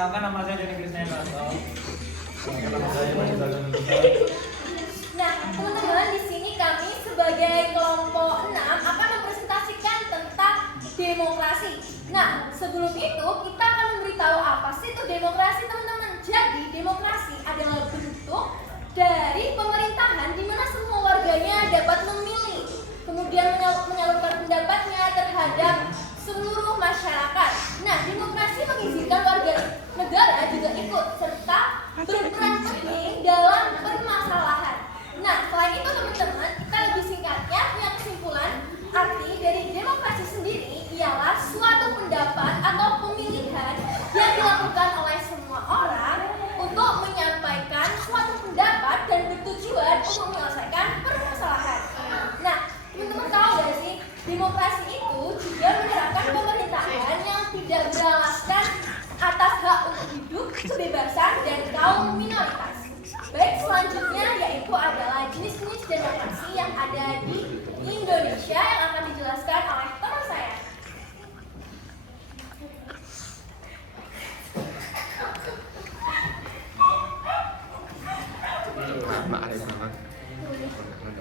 perkenalkan nama saya Joni Krisnanto. Nama saya Mas Dalton. Nah, teman-teman, di sini kami sebagai kelompok 6 akan mempresentasikan tentang demokrasi. Nah, sebelum itu kita akan memberitahu apa sih itu demokrasi, teman-teman. Jadi, demokrasi adalah bentuk dari pemerintahan di mana semua warganya dapat memilih, kemudian menyalurkan pendapatnya terhadap seluruh masyarakat. Nah, demokrasi mengizinkan warga negara juga ikut serta berperan penting dalam permasalahan. Nah, selain itu teman-teman, kita lebih singkatnya punya kesimpulan. Arti dari demokrasi sendiri ialah suatu pendapat atau pemilihan yang dilakukan oleh semua orang untuk menyampaikan suatu pendapat dan bertujuan untuk menyelesaikan permasalahan. Nah, teman-teman tahu gak sih, demokrasi itu juga menerapkan pemerintahan yang tidak beralaskan atas hak untuk hidup, kebebasan, dan kaum minoritas. Baik, selanjutnya yaitu adalah jenis-jenis demokrasi yang ada di Indonesia yang akan dijelaskan oleh teman saya.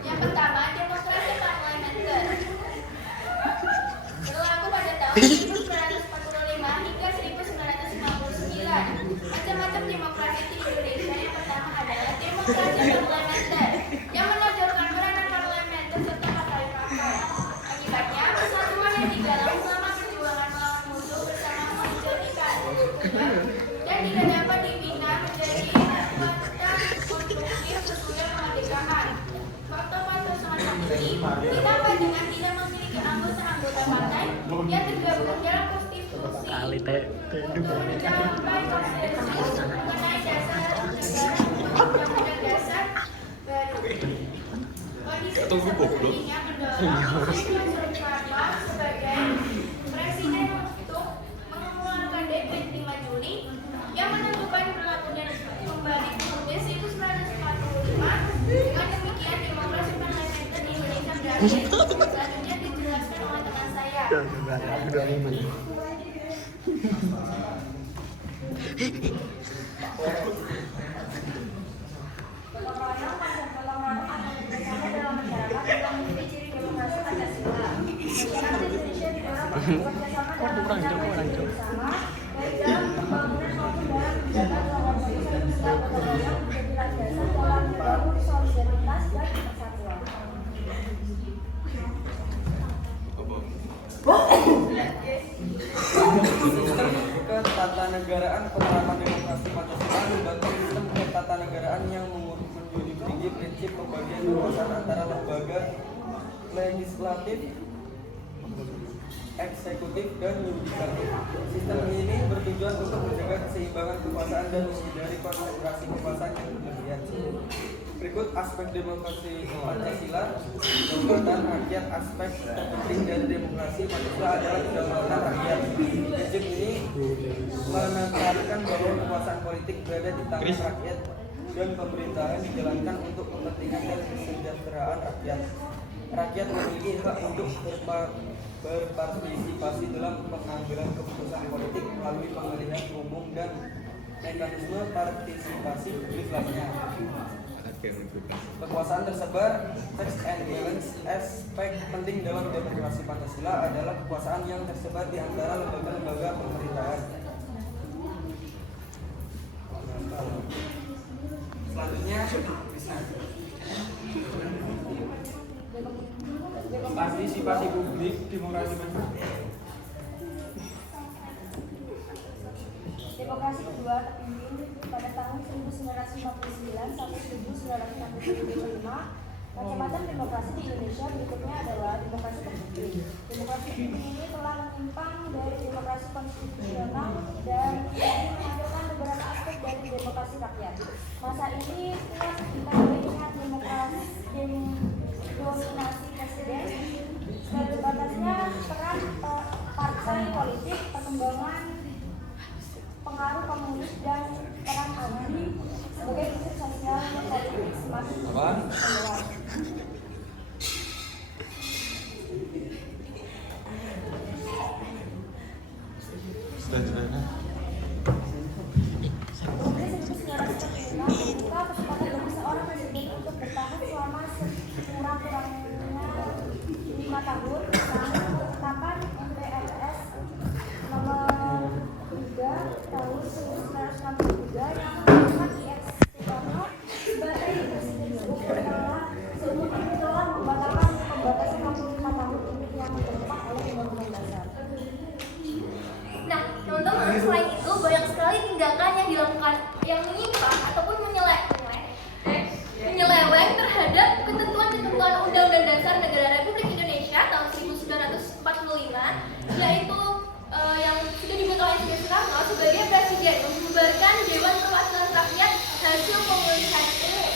Yang pertama, demokrasi parlementer. Berlaku pada tahun 1945 hingga 1959. Macam-macam demokrasi di Indonesia. Yang pertama adalah demokrasi parlementer yang menonjolkan peranan parlementer serta partai-partai. Akibatnya, persatuan yang digalang selama perjuangan melawan musuh bersama menjadi keadilan dan tidak dapat dibina menjadi kekuatan konstruktif sesudah kemerdekaan. Faktor-faktor semacam ini ditambah dengan tidak memiliki anggota-anggota partai yang tergabung dalam konstitusi untuk mencapai konsensus mengenai dasar undang-undang dasar baru. Kondisi sepertinya mendorong Presiden Soekarno sebagai presiden untuk mengeluarkan dekret 5 Juni yang menentukan berlakunya kembali UUD 1945. Dengan demikian demokrasi parlementer di Indonesia berakhir. Selanjutnya dijelaskan oleh teman saya. Ketatanegaraan penerapan demokrasi Pancasila membangun sistem ketatanegaraan yang menjunjung tinggi prinsip pembagian kekuasaan antara lembaga legislatif, eksekutif, dan yudikatif. Sistem ini bertujuan untuk menjaga keseimbangan kekuasaan dan menghindari konsentrasi kekuasaan yang berlebihan. Berikut aspek demokrasi Pancasila. Kedaulatan rakyat. Aspek terpenting dari demokrasi Pancasila adalah kedaulatan rakyat. Prinsip ini menekankan bahwa kekuasaan politik berada di tangan rakyat dan pemerintahan dijalankan untuk kepentingan dan kesejahteraan rakyat. Rakyat memiliki hak untuk berpartisipasi dalam pengambilan keputusan politik melalui pemilihan umum dan mekanisme partisipasi publik lainnya. Kekuasaan tersebar, checks and balance. Aspek penting dalam demokrasi Pancasila adalah kekuasaan yang tersebar di antara lembaga-lembaga pemerintahan. Selanjutnya, Partisipasi publik demokrasi Demokrasi kedua terpimpin pada tahun 1959 sampai 1965. Macam-macam demokrasi di Indonesia berikutnya adalah demokrasi terpimpin. Demokrasi terpimpin ini telah menyimpang dari demokrasi konstitusional dan menghasilkan beberapa aspek dari demokrasi rakyat. Masa ini telah kita melihat demokrasi dominasi presiden. Sebagai batasnya peran partai politik, perkembangan pengaruh komunis dan peran ABRI sebagai prinsip sosial politik semakin menyebar. Selanjutnya tahun tentang penetapan MPRS nomor 3 tahun 1963 yang menetapkan IS Soekarno sebagai presiden telah membatalkan pembatasan 65 tahun ini yang ditetapkan oleh Undang-Undang Dasar. Nah, teman-teman, selain itu banyak sekali tindakan yang dilakukan yang menyimpang ataupun menyeleweng terhadap ketentuan-ketentuan Undang-Undang Dasar Negara Republik Indonesia tahun 1945, yaitu yang sudah dibuat oleh Insinyur Soekarno sebagai presiden membubarkan Dewan Perwakilan Rakyat hasil pemilihan umum.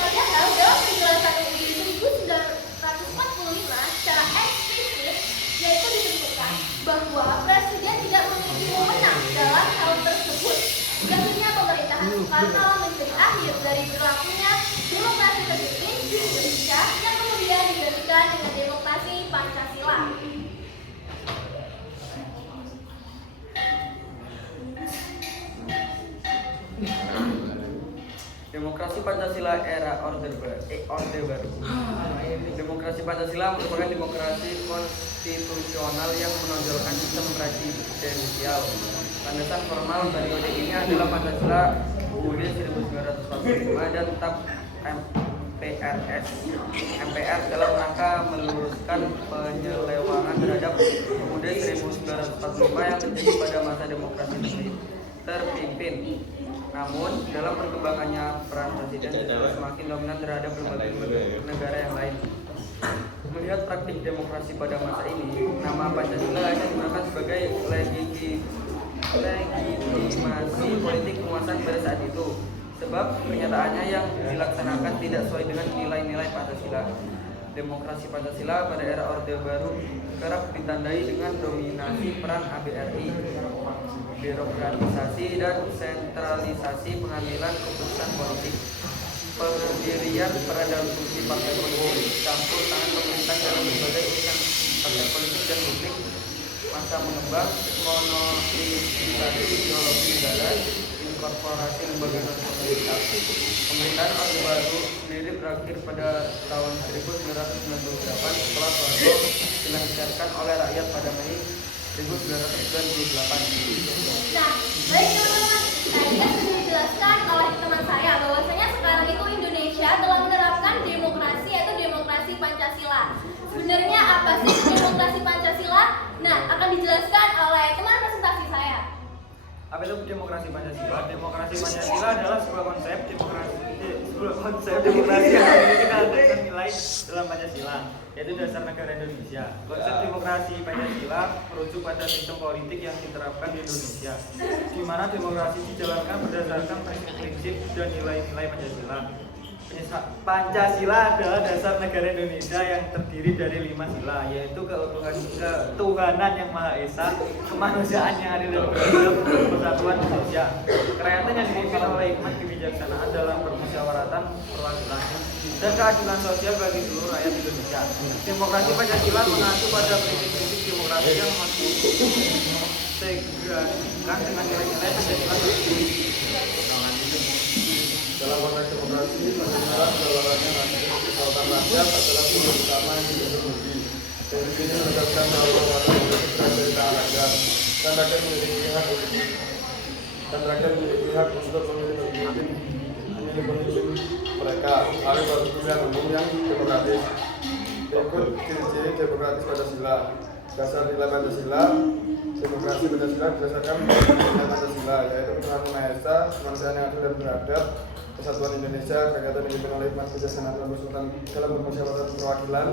Padahal dalam penjelasan UUD 1945 secara eksplisit yaitu ditentukan bahwa presiden tidak memiliki wewenang dalam hal tersebut. Jatuhnya pemerintahan Soekarno menjadi akhir dari berlakunya demokrasi terpimpin di Indonesia yang kemudian digantikan dengan demokrasi Pancasila. Demokrasi Pancasila era Orde Baru. Demokrasi Pancasila merupakan demokrasi konstitusional yang menonjolkan sistem presidensial. Landasan formal periode ini adalah Pancasila UUD 1945 dan TAP MPR dalam rangka meluruskan penyelewangan terhadap UUD 1945 yang terjadi pada masa demokrasi terpimpin. Namun, dalam perkembangannya peran presiden semakin dominan terhadap lembaga negara yang lain. Melihat praktik demokrasi pada masa ini, nama Pancasila hanya digunakan sebagai legitimasi politik penguasaan pada saat itu. Sebab kenyataannya yang dilaksanakan tidak sesuai dengan nilai-nilai Pancasila. Demokrasi Pancasila pada era Orde Baru kerap ditandai dengan dominasi peran ABRI, birokratisasi dan sentralisasi pengambilan keputusan politik, pendirian peran dalam fungsi partai politik, campur tangan pemerintah dalam berbagai urusan partai politik dan publik, masa mengembang, monopolitisasi ideologi negara, inkorporasi lembaga non-pemerintah. Pemerintahan Orde Baru sendiri berakhir pada tahun 1998 setelah Soeharto dilancarkan oleh rakyat pada Mei 1998. Nah, baik teman-teman, tadi kan sudah dijelaskan oleh teman saya bahwasanya sekarang itu Indonesia telah menerapkan demokrasi yaitu demokrasi Pancasila. Sebenarnya apa sih demokrasi Pancasila? Nah, akan dijelaskan oleh teman presentasi saya. Apa itu demokrasi Pancasila? Demokrasi Pancasila adalah sebuah konsep demokrasi yang memiliki dasar nilai dalam Pancasila, yaitu dasar negara Indonesia. Konsep demokrasi Pancasila merujuk pada sistem politik yang diterapkan di Indonesia, di mana demokrasi dijalankan berdasarkan prinsip-prinsip dan nilai-nilai Pancasila. Pancasila adalah dasar negara Indonesia yang terdiri dari 5 sila, yaitu ketuhanan yang Maha Esa, kemanusiaan yang adil dan beradab, persatuan Indonesia, kerakyatan yang dipimpin oleh hikmat kebijaksanaan dalam permusyawaratan perwakilan, dan keadilan sosial bagi seluruh rakyat Indonesia. Demokrasi Pancasila mengacu pada prinsip-prinsip demokrasi yang masih ditegakkan dengan nilai-nilai Pancasila tersebut. Dalam konteks demokrasi, Pancasila kedaulatannya kedaulatan rakyat adalah sumber utama yang dipenuhi. Dari sini menegaskan bahwa warga berada di tangan rakyat dan rakyat memiliki hak untuk memilih pemimpin mereka melalui pemilihan umum yang demokratis. Berikut ciri-ciri demokratis Pancasila. Dasar nilai Pancasila. Demokrasi Pancasila berdasarkan nilai Pancasila, yaitu ketuhanan Maha Esa, kemanusiaan yang adil dan beradab, persatuan Indonesia, kegiatan yang dipimpin oleh hikmat kebijaksanaan dalam permusyawaratan perwakilan,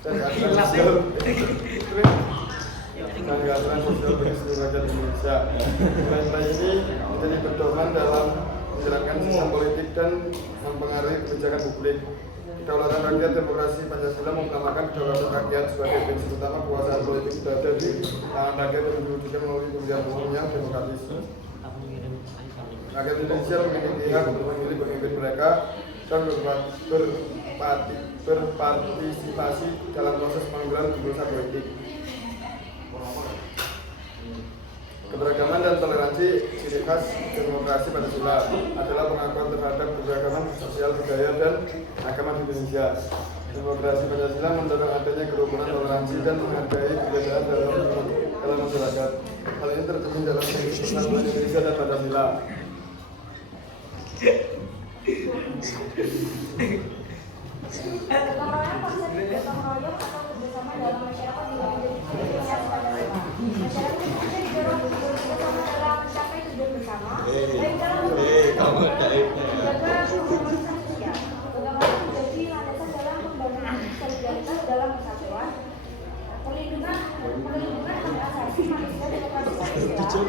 dan keadilan sosial bagi seluruh rakyat Indonesia. Nilai-nilai ini menjadi pedoman dalam menjalankan sistem politik dan mempengaruhi kebijakan publik. Kedaulatan rakyat, demokrasi Pancasila mengutamakan kedaulatan rakyat sebagai prinsip utama. Kekuasaan politik berada di tangan rakyat dan diwujudkan melalui pemilihan umum yang demokratis. Rakyat Indonesia memiliki hak untuk memilih pemimpin mereka dan berpartisipasi dalam proses pengambilan keputusan politik. Keberagaman dan toleransi ciri khas demokrasi Pancasila adalah pengakuan terhadap keberagaman sosial, budaya, dan agama di Indonesia. Demokrasi Pancasila mendorong adanya kerukunan, toleransi, dan menghargai perbedaan dalam masyarakat. Hal ini tercermin dalam Konstitusi Indonesia dan Pancasila. Gotong royong konsep gotong royong atau kerjasama dalam masyarakat juga menjadi ciri khas Pancasila. Masyarakat Indonesia didorong untuk bersama dalam mencapai tujuan bersama, baik dalam menjaga hubungan sosial. Gotong royong menjadi landasan dalam pembangunan solidaritas dalam persatuan, perlindungan hak asasi manusia demokrasi Pancasila.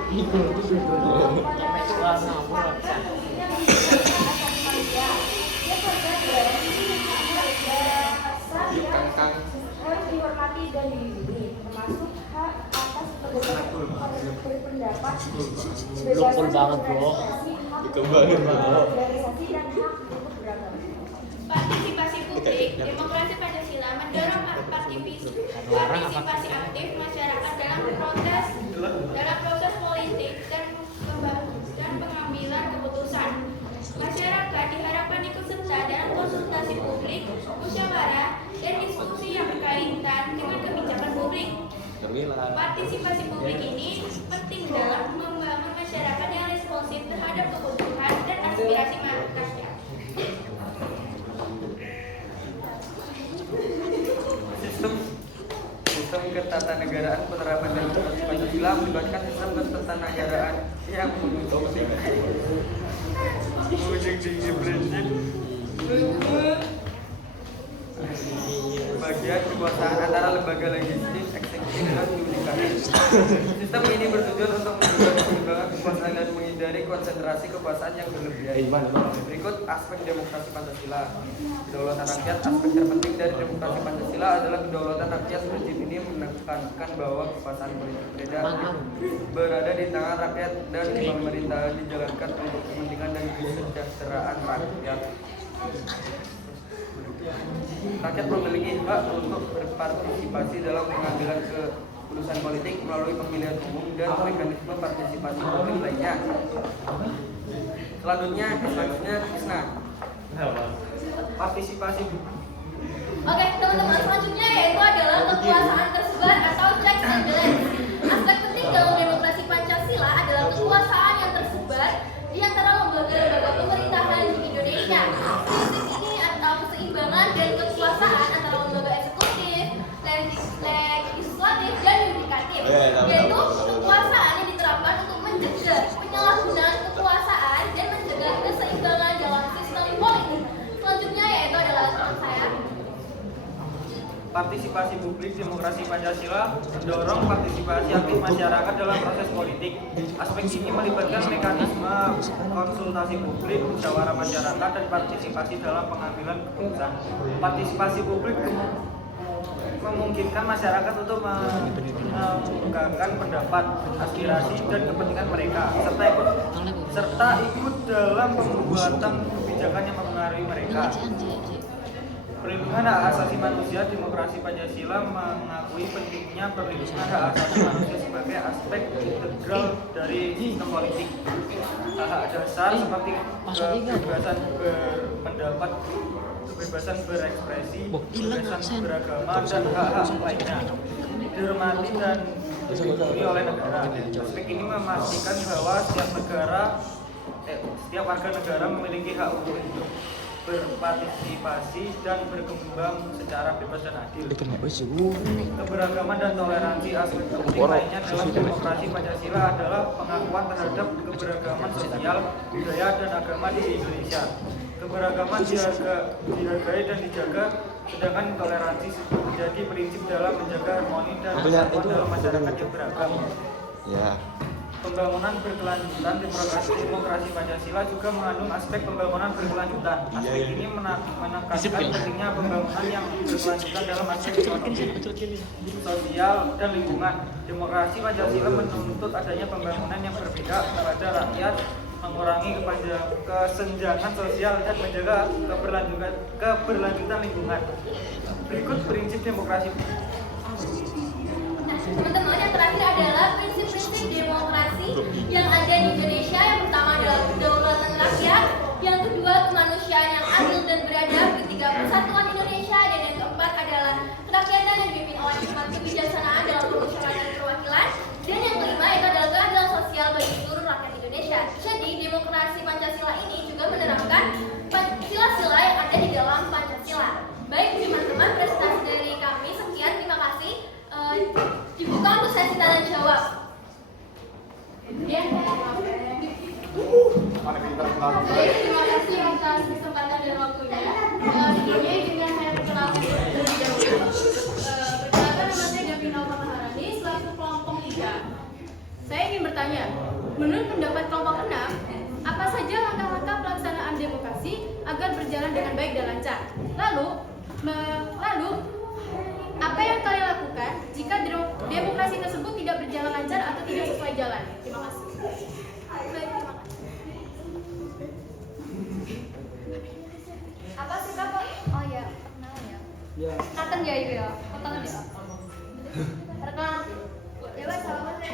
Harus dihormati dan dilindungi, termasuk hak atas kebebasan berpendapat, kebebasan berekspresi, hak berorganisasi, dan hak untuk beragama. Partisipasi publik, demokrasi Pancasila mendorong partisipasi aktif masyarakat dalam proses politik dan pengambilan keputusan. Masyarakat diharapkan ikut serta dalam konsultasi publik, musyawarah, dan diskusi yang berkaitan dengan kebijakan publik. Partisipasi publik ini penting dalam membangun masyarakat yang responsif terhadap kebutuhan dan aspirasi rakyat. Sistem ketatanegaraan penerapan demokrasi Pancasila melibatkan sistem ketatanegaraan yang mewujudkan tinggi prinsip bagian kekuasaan antara lembaga legislatif, eksekutif, dan yudikatif. Sistem ini bertujuan untuk menjaga keseimbangan kekuasaan dan menghindari konsentrasi kekuasaan yang berlebihan. Berikut aspek demokrasi Pancasila. Kedaulatan rakyat. Aspek terpenting dari demokrasi Pancasila adalah kedaulatan rakyat. Prinsip ini menekankan bahwa kekuasaan politik berada di tangan rakyat dan pemerintahan dijalankan untuk kepentingan dan kesejahteraan rakyat. Rakyat memiliki hak untuk berpartisipasi dalam pengambilan keputusan politik melalui pemilihan umum dan mekanisme partisipasi publik lainnya. Selanjutnya Krisna. Partisipasi. Oke, teman-teman, selanjutnya yaitu adalah kekuasaan tersebar atau checks and balance. Aspek penting dalam demokrasi Pancasila adalah kekuasaan yang tersebar di antara lembaga-lembaga pemerintahan di Indonesia. Prinsip ini atau keseimbangan dan kekuasaan antara lembaga eksekutif, legislatif, dan yudikatif, yaitu kekuasaan yang diterapkan untuk mencegah penyalahgunaan kekuasaan dan menjaga keseimbangan dalam sistem politik. Selanjutnya yaitu adalah teman saya. Partisipasi publik demokrasi Pancasila mendorong partisipasi aktif masyarakat dalam proses politik. Aspek ini melibatkan mekanisme konsultasi publik, musyawarah masyarakat, dan partisipasi dalam pengambilan keputusan. Partisipasi publik memungkinkan masyarakat untuk mengungkapkan pendapat, aspirasi, dan kepentingan mereka, serta ikut dalam pembuatan kebijakan yang mempengaruhi mereka. Perlindungan hak asasi manusia. Demokrasi Pancasila mengakui pentingnya perlindungan hak asasi manusia sebagai aspek integral dari sistem politik. Hak dasar seperti kebebasan berpendapat, kebebasan berekspresi, kebebasan beragama, dan hak-hak lainnya dihormati dan dilindungi oleh negara. Aspek ini memastikan bahwa setiap warga negara memiliki hak untuk hidup, berpartisipasi, dan berkembang secara bebas dan adil. Keberagaman dan toleransi. Aspek penting lainnya dalam demokrasi Pancasila adalah pengakuan terhadap keberagaman sosial, budaya, dan agama di Indonesia. Keberagaman dihargai dan dijaga, sedangkan toleransi menjadi prinsip dalam menjaga harmoni dan kesatuan dalam masyarakat yang beragam. Pembangunan berkelanjutan. Demokrasi Pancasila juga mengandung aspek pembangunan berkelanjutan. Aspek ini menekankan pentingnya pembangunan yang berkelanjutan dalam aspek ekonomi, sosial, dan lingkungan. Demokrasi Pancasila menuntut adanya pembangunan yang berbeda kepada rakyat, mengurangi kesenjangan sosial, dan menjaga keberlanjutan lingkungan. Berikut prinsip demokrasi. Teman-teman, yang terakhir adalah prinsip-prinsip demokrasi yang ada di Indonesia. Yang pertama adalah kedaulatan rakyat, yang kedua kemanusiaan yang adil dan beradab, ketiga persatuan Indonesia, dan yang keempat adalah kerakyatan yang dipimpin oleh hikmat kebijaksanaan dalam permusyawaratan perwakilan, dan yang kelima itu adalah keadilan sosial bagi seluruh rakyat Indonesia. Jadi demokrasi Pancasila ini juga menerapkan sila-sila yang ada di dalam Pancasila. Baik teman-teman, presentasi dari kami sekian, terima kasih. Dibuka untuk sesi tanya jawab. Ya. Baik, terima kasih atas kesempatan dan waktunya. Sebelumnya dengan saya perkenalkan terlebih dahulu. Perkenalkan, nama saya Davina Maharani, selaku kelompok 3. Saya ingin bertanya, menurut pendapat kelompok 6, apa saja langkah-langkah pelaksanaan demokrasi agar berjalan dengan baik dan lancar? Lalu apa yang kalian lakukan jika demokrasi tersebut tidak berjalan lancar atau tidak sesuai jalan? Terima kasih. Baik, terima kasih. Apa sih Kak? Oh ya, perkenalan ya. Ya. Katen ya itu ya. Potongan ya. Perkenalan. Ya Mas, salaman ya.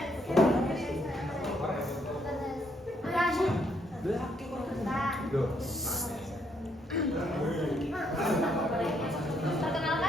Perkenalkan